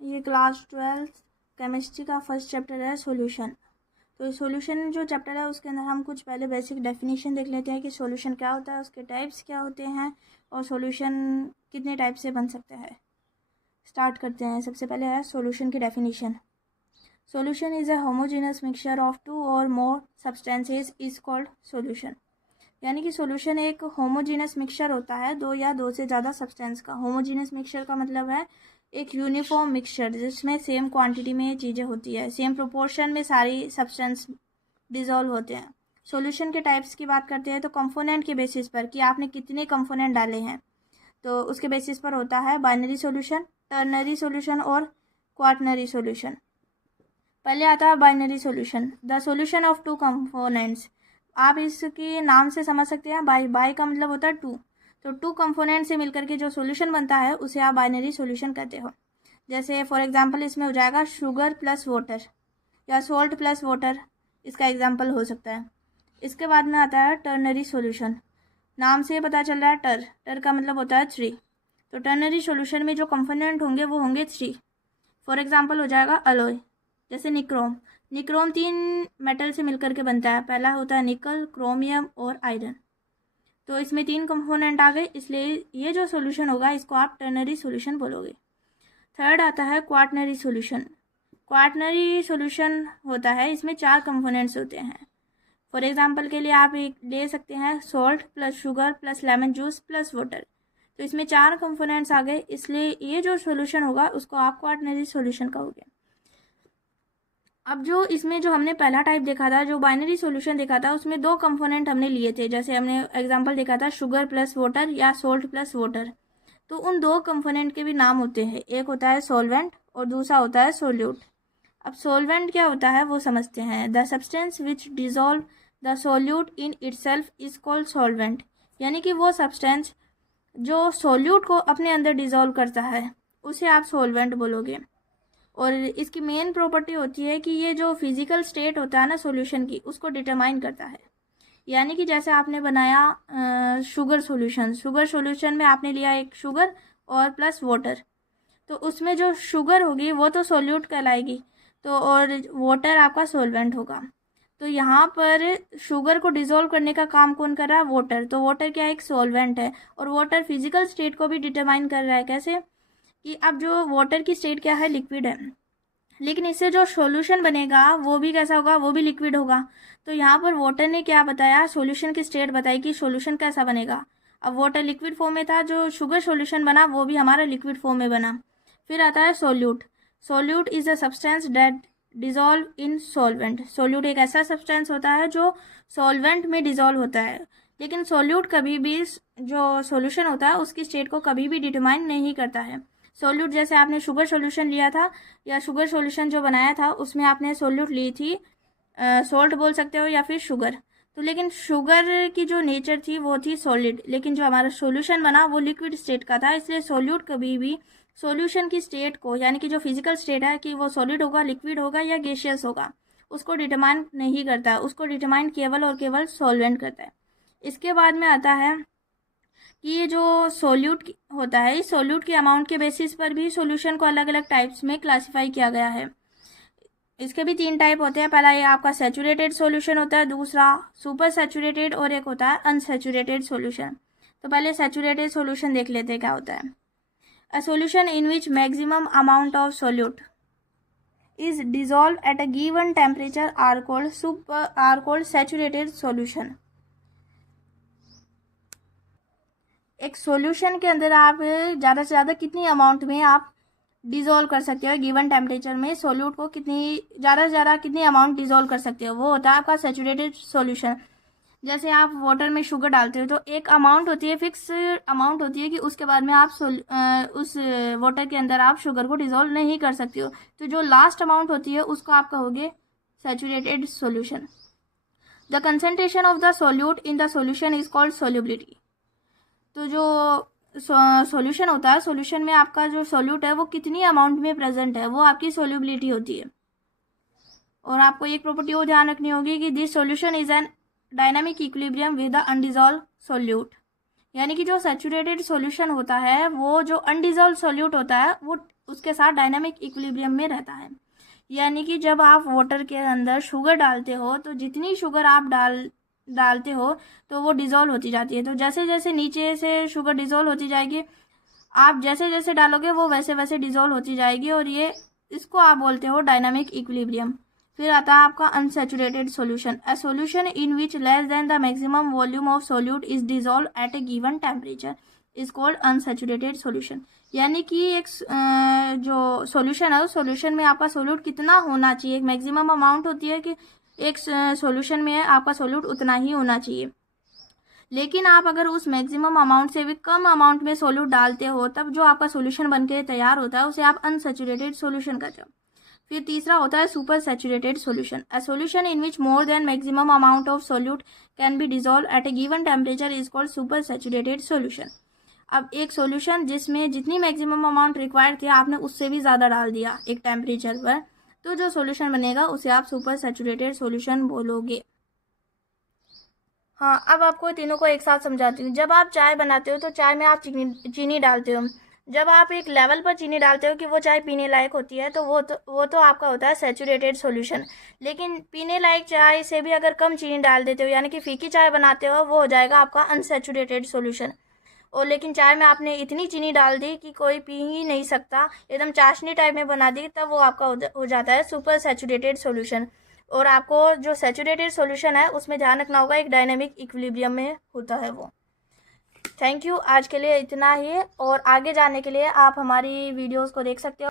ये class 12 chemistry का first chapter है सॉल्यूशन। तो सॉल्यूशन जो चैप्टर है उसके अंदर हम कुछ पहले बेसिक डेफिनेशन देख लेते हैं कि सॉल्यूशन क्या होता है, उसके टाइप्स क्या होते हैं और सॉल्यूशन कितने टाइप से बन सकते हैं। स्टार्ट करते हैं। सबसे पहले है सॉल्यूशन की definition. Solution is a homogeneous mixture of 2 और मोर सब्सटेंसेस इज कॉल्ड सॉल्यूशन। यानी कि सॉल्यूशन एक होमोजेनस मिक्सचर होता है, दो या दो से ज़्यादा सब्सटेंस का। होमोजेनस मिक्सचर का मतलब है एक यूनिफॉर्म मिक्सचर जिसमें सेम क्वांटिटी में चीज़ें होती है, सेम प्रोपोर्शन में सारी सब्सटेंस डिज़ोल्व होते हैं। सॉल्यूशन के टाइप्स की बात करते हैं तो कंपोनेंट के बेसिस पर कि आपने कितने कंपोनेंट डाले हैं, तो उसके बेसिस पर होता है बाइनरी सॉल्यूशन, टर्नरी सॉल्यूशन और क्वाटर्नरी सॉल्यूशन। पहले आता है binary solution, the solution of two components. आप इसके नाम से समझ सकते हैं, बाई का मतलब होता है टू। तो टू कंपोनेंट से मिलकर के जो सॉल्यूशन बनता है उसे आप बाइनरी सॉल्यूशन कहते हो। जैसे फॉर एग्जांपल इसमें हो जाएगा शुगर प्लस वाटर या सोल्ट प्लस वाटर, इसका एग्जांपल हो सकता है। इसके बाद में आता है टर्नरी सॉल्यूशन। नाम से पता चल रहा है टर का मतलब होता है 3। तो टर्नरी सॉल्यूशन में जो कंपोनेंट होंगे वो होंगे 3। फॉर एग्जांपल हो जाएगा अलॉय, जैसे निक्रोम। निक्रोम 3 मेटल से मिलकर के बनता है। पहला होता है निकल, क्रोमियम और आयरन। तो इसमें 3 कंपोनेंट आ गए, इसलिए ये जो सॉल्यूशन होगा इसको आप टर्नरी सॉल्यूशन बोलोगे। थर्ड आता है क्वाटर्नरी सॉल्यूशन। क्वाटर्नरी सॉल्यूशन होता है, इसमें 4 कंपोनेंट्स होते हैं। फॉर एग्जांपल के लिए आप एक ले सकते हैं salt plus sugar plus lemon juice plus water. तो इसमें 4 कंपोनेंट्स आ गए, इसलिए ये जो सॉल्यूशन होगा उसको आप क्वाटर्नरी सॉल्यूशन कहोगे। अब जो इसमें जो हमने पहला टाइप देखा था, जो बाइनरी सॉल्यूशन देखा था, उसमें 2 कंपोनेंट हमने लिए थे। जैसे हमने एग्जांपल देखा था शुगर प्लस वाटर या सोल्ट प्लस वाटर। तो उन 2 कंपोनेंट के भी नाम होते हैं, एक होता है सॉल्वेंट और दूसरा होता है सोल्यूट। अब सॉल्वेंट क्या होता है वो समझते हैं। The substance which dissolve the solute in itself is called solvent. यानी कि वो सब्सटेंस जो सोल्यूट को अपने अंदर डिजोल्व करता है उसे आप सॉल्वेंट बोलोगे। और इसकी मेन प्रॉपर्टी होती है कि ये जो फिजिकल स्टेट होता है ना सॉल्यूशन की, उसको डिटरमाइन करता है। यानी कि जैसे आपने बनाया शुगर सॉल्यूशन में आपने लिया एक शुगर और प्लस वाटर, तो उसमें जो शुगर होगी वो तो सोल्यूट कहलाएगी, तो और वाटर आपका सॉल्वेंट होगा। तो यहाँ पर शुगर को डिसॉल्व करने का काम कौन कर रहा है? वाटर। तो वाटर क्या है? एक सॉल्वेंट है। और वाटर फिजिकल स्टेट को भी डिटरमाइन कर रहा है। कैसे? कि अब जो वाटर की स्टेट क्या है? लिक्विड है, लेकिन इससे जो सॉल्यूशन बनेगा वो भी कैसा होगा? वो भी लिक्विड होगा। तो यहाँ पर वाटर ने क्या बताया? सॉल्यूशन की स्टेट बताई कि सॉल्यूशन कैसा बनेगा। अब वाटर लिक्विड फॉर्म में था, जो शुगर सॉल्यूशन बना वो भी हमारा लिक्विड फॉर्म में बना। फिर आता है solute. Solute is a substance that dissolve in solvent. Solute एक ऐसा सब्सटेंस होता है जो सॉल्वेंट में डिजोल्व होता है, लेकिन सोल्यूट कभी भी जो सॉल्यूशन होता है उसकी स्टेट को कभी भी डिटरमाइन नहीं करता है। सोल्यूट जैसे आपने शुगर सॉल्यूशन लिया था या शुगर सॉल्यूशन जो बनाया था उसमें आपने सोल्यूट ली थी, सॉल्ट बोल सकते हो या फिर शुगर। तो लेकिन शुगर की जो नेचर थी वो थी सॉलिड, लेकिन जो हमारा सॉल्यूशन बना वो लिक्विड स्टेट का था। इसलिए सोल्यूट कभी भी सॉल्यूशन की स्टेट को, यानी कि जो फिजिकल स्टेट है कि वो सॉलिड होगा, लिक्विड होगा या गैसियस होगा, उसको डिटरमाइन नहीं करता। उसको डिटरमाइन केवल और केवल सॉल्वेंट करता है। इसके बाद में आता है कि ये जो सोल्यूट होता है, इस सोल्यूट के अमाउंट के बेसिस पर भी सॉल्यूशन को अलग अलग टाइप्स में क्लासिफाई किया गया है। इसके भी 3 टाइप होते हैं। पहला ये आपका सैचुरेटेड सॉल्यूशन होता है, दूसरा सुपर सैचुरेटेड और एक होता है अनसैचुरेटेड सॉल्यूशन। तो पहले सैचुरेटेड सॉल्यूशन देख लेते हैं क्या होता है। अ solution in which maximum amount of solute is dissolved at a given temperature are called saturated solution। एक सॉल्यूशन के अंदर आप ज़्यादा से ज़्यादा कितनी अमाउंट में आप डिजोल्व कर सकते हो, गिवन टेम्परेचर में सोल्यूट को कितनी ज़्यादा से ज़्यादा कितनी अमाउंट डिजोल्व कर सकते हो, वो होता है आपका सैचुरेटेड सॉल्यूशन। जैसे आप वाटर में शुगर डालते हो तो एक अमाउंट होती है, फिक्स अमाउंट होती है कि उसके बाद में आप उस वाटर के अंदर आप शुगर को डिजोल्व नहीं कर सकते हो। तो जो लास्ट अमाउंट होती है उसको आप कहोगे saturated solution. The concentration of the solute in the solution is called solubility. तो जो सॉल्यूशन होता है, सॉल्यूशन में आपका जो सोल्यूट है वो कितनी अमाउंट में प्रेजेंट है, वो आपकी सोल्युबिलिटी होती है। और आपको एक प्रॉपर्टी और ध्यान रखनी होगी कि this solution is an dynamic equilibrium with the undissolved solute. यानी कि जो सैचुरेटेड सॉल्यूशन होता है वो जो अनडिजॉल्व सोल्यूट होता है वो उसके साथ डायनामिक इक्विलिब्रियम में रहता है। यानी कि जब आप वाटर के अंदर शुगर डालते हो तो जितनी शुगर आप डालते हो तो वो डिज़ोल्व होती जाती है। तो जैसे जैसे नीचे से शुगर डिज़ोल्व होती जाएगी, आप जैसे जैसे डालोगे वो वैसे वैसे डिज़ोल्व होती जाएगी, और ये इसको आप बोलते हो डायनामिक इक्विलिब्रियम। फिर आता है आपका unsaturated solution. A solution in which less than the maximum volume of solute is dissolve at a given temperature is called unsaturated solution. यानी कि एक जो सॉल्यूशन है उस सॉल्यूशन में आपका सोल्यूट कितना होना चाहिए, एक मैक्सिमम अमाउंट होती है कि एक सॉल्यूशन में आपका सोल्यूट उतना ही होना चाहिए। लेकिन आप अगर उस मैक्सिमम अमाउंट से भी कम अमाउंट में सोल्यूट डालते हो तब जो आपका सोल्यूशन बनके तैयार होता है उसे आप अनसैचुरेटेड सॉल्यूशन कहते हो। फिर तीसरा होता है super saturated solution. A solution in which more than maximum amount of solute can be dissolve at a given temperature is called super saturated solution. अब एक सॉल्यूशन जिसमें जितनी मैक्सिमम अमाउंट रिक्वायर्ड थी आपने उससे भी ज़्यादा डाल दिया एक टेम्परेचर पर, तो जो सॉल्यूशन बनेगा उसे आप सुपर सैचुरेटेड सॉल्यूशन बोलोगे। हाँ, अब आपको तीनों को एक साथ समझाती हूँ। जब आप चाय बनाते हो तो चाय में आप चीनी डालते हो। जब आप एक लेवल पर चीनी डालते हो कि वो चाय पीने लायक होती है तो वो तो आपका होता है सैचुरेटेड सॉल्यूशन। लेकिन पीने लायक चाय से भी अगर कम चीनी डाल देते हो यानी कि फीकी चाय बनाते हो, वो हो जाएगा आपका अनसैचुरेटेड सॉल्यूशन। और लेकिन चाय में आपने इतनी चीनी डाल दी कि कोई पी ही नहीं सकता, एकदम चाशनी टाइप में बना दी, तब वो आपका हो जाता है सुपर सैचुरेटेड सॉल्यूशन। और आपको जो सैचुरेटेड सॉल्यूशन है उसमें ध्यान रखना होगा एक डायनामिक इक्विलिब्रियम में होता है वो। थैंक यू, आज के लिए इतना ही, और आगे जाने के लिए आप हमारी वीडियोस को देख सकते हो।